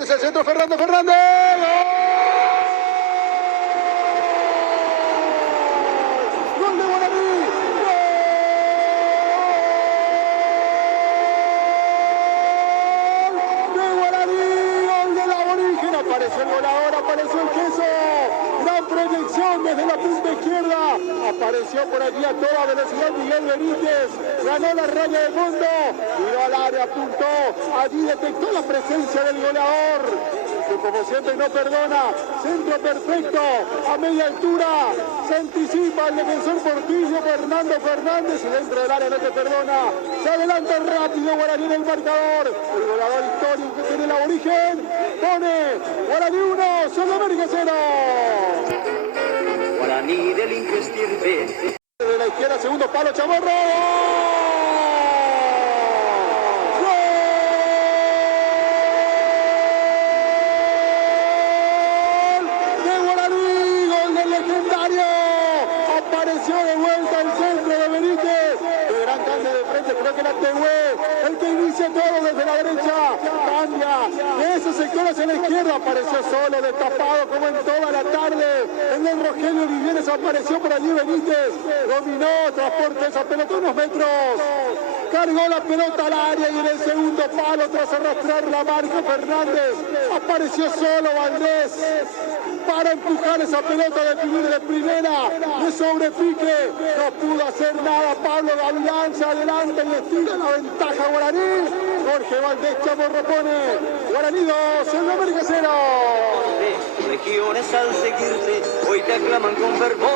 Es el centro Fernando Fernández. ¡Gol! ¡Gol de Guaraní! ¡Gol de Guaraní! ¡Gol del aborigen! Apareció el volador, apareció el queso. Gran proyección desde la punta izquierda. Apareció por aquí a toda velocidad Miguel Benítez. Ganó la raya de fondo. Tiró al área, apuntó. Allí detectó la presencia del goleador, que como siempre no perdona. Centro perfecto, a media altura, se anticipa el defensor Portillo, Fernando Fernández, y dentro del área no te perdona. Se adelanta rápido Guaraní en el marcador. El goleador histórico que tiene el aborigen pone Guaraní 1, Sudamérica 0. Guaraní del Increstirbe. De la izquierda, segundo palo, Chamorro. Apareció de vuelta el centro de Benítez. De gran cambio de frente, creo que era Tehué, el que inicia todo desde la derecha. Cambia de esos sectores hacia la izquierda. Apareció solo, destapado como en toda la tarde. En el Rogelio Vivieres apareció por allí Benítez. Dominó, transporte esa pelota unos metros. Cargó la pelota al área y en el segundo palo, tras arrastrar la marca Fernández, apareció solo Valdés para empujar esa pelota, definir de primera, de sobrepique. No pudo hacer nada Pablo Gavilán, se adelanta y estira la ventaja Guaraní. Jorge Valdés Chamorro pone Guaraní 2, Sudamérica 0. Regiones al seguirte, hoy te aclaman con fervor.